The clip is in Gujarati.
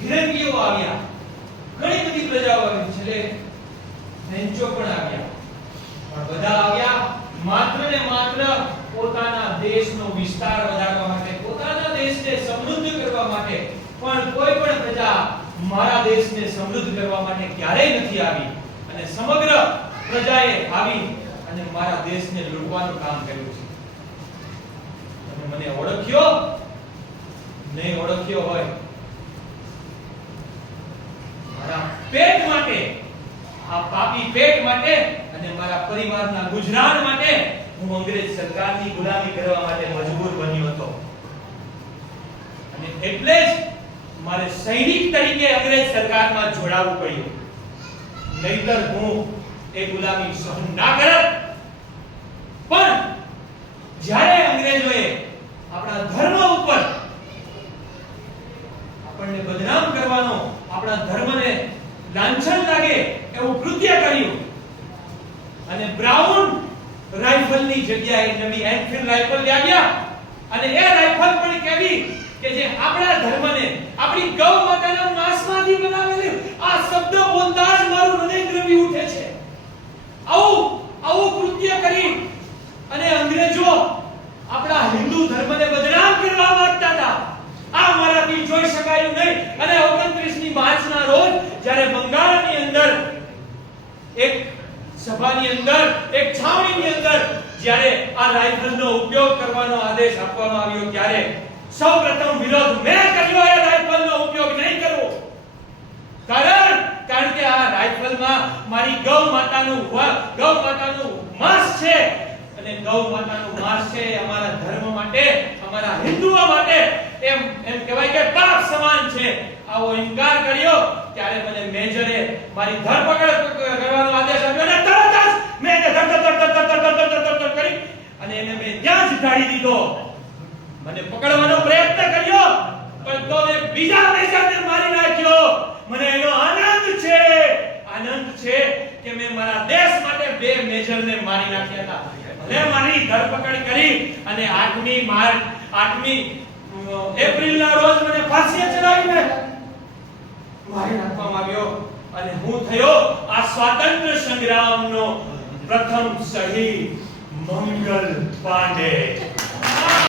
ફિરંગીઓ આવ્યા, ઘણી બધી પ્રજાઓ આવી, છેલ્લે ફ્રેન્ચો પણ આવ્યા, પણ બધા આવ્યા માત્ર ને માત્ર પોતાના દેશનો વિસ્તાર વધારવા માટે, પોતાના દેશને સમૃદ્ધ કરવા માટે. પણ કોઈ પણ પ્રજા મારા દેશને સમૃદ્ધ કરવા માટે ક્યારેય નથી આવી, અને સમગ્ર પ્રજાએ આવી અને મારા દેશને લૂંટવાનું કામ કર્યું છે. તમે મને ઓળખ્યો? નહીં ઓળખ્યો હોય, મારા પેટ માટે, આ પાપી પેટ માટે અને મારા પરિવારના ગુજરાન માટે હું અંગ્રેજ સરકારની ગુલામી કરવા માટે મજબૂર બન્યો હતો. અને એટલે જ મારે સૈનિક તરીકે અંગ્રેજ સરકારમાં જોડાવવું પડ્યું, નહીતર હું એ ગુલામી સહન ના કરત. પણ જ્યારે અંગ્રેજોએ આપણા ધર્મ ઉપર આપણને બદનામ કરવાનો, આપણા ધર્મને લાંછન લાગે એવું કૃત્ય કર્યું અને બ્રાઉન રાઇફલની જગ્યાએ નવી એનફિલ્ડ રાઇફલ લાવ્યા, અને એ રાઇફલ પણ કેવી કે જે આપણા ધર્મને, આપણી ગૌ માતાના માંસમાંથી બનાવેલી. આ શબ્દ બોલતા જ મારું હૃદય દ્રવી ઉઠે છે. આવું કૃત્ય કરી અને અંગ્રેજો આપણા હિન્દુ ધર્મને બદનામ કરવા માંગતા હતા. આ મારાથી જોઈ શકાયું નહીં. અને 29 માર્ચના રોજ જ્યારે બંગાળની અંદર એક સભાની અંદર, એક છાવણીની અંદર જ્યારે આ રાઇફલનો ઉપયોગ કરવાનો આદેશ આપવામાં આવ્યો, ત્યારે સૌપ્રથમ વિરોધ મેં કર્યો, એ રાઇફલનો ઉપયોગ નહીં કરવો. કારણ કે આ રાઇફલમાં મારી ગૌ માતાનું માંસ છે, અને ગૌ માતાનું માંસ છે અમારા ધર્મ માટે, અમારા હિન્દુઓ માટે એમ કહેવાય કે પાપ સમાન છે. આવો ઇનકાર કર્યો ત્યારે મને મેજરે મારી ધરપકડ કરવાનો આદેશ આપ્યો, અને તરત જ મેં ધર કરી અને એને મેં ત્યાં જ ઢાળી દીધો. મને પકડવાનો પ્રયત્ન કર્યો, પણ તો મેં બીજા મેજરને મારી નાખ્યો. મને એનો આનંદ છે કે મેં મારા દેશ માટે બે મેજરને મારી નાખ્યા હતા. ભલે મારી ધરપકડ કરી અને 8મી એપ્રિલના રોજ મને ફાંસીએ ચડાવીને મારી નાખવામાં આવ્યો, અને હું થયો આ સ્વાતંત્ર્ય સંગ્રામનો પ્રથમ શહીદ મંગલ પાંડે.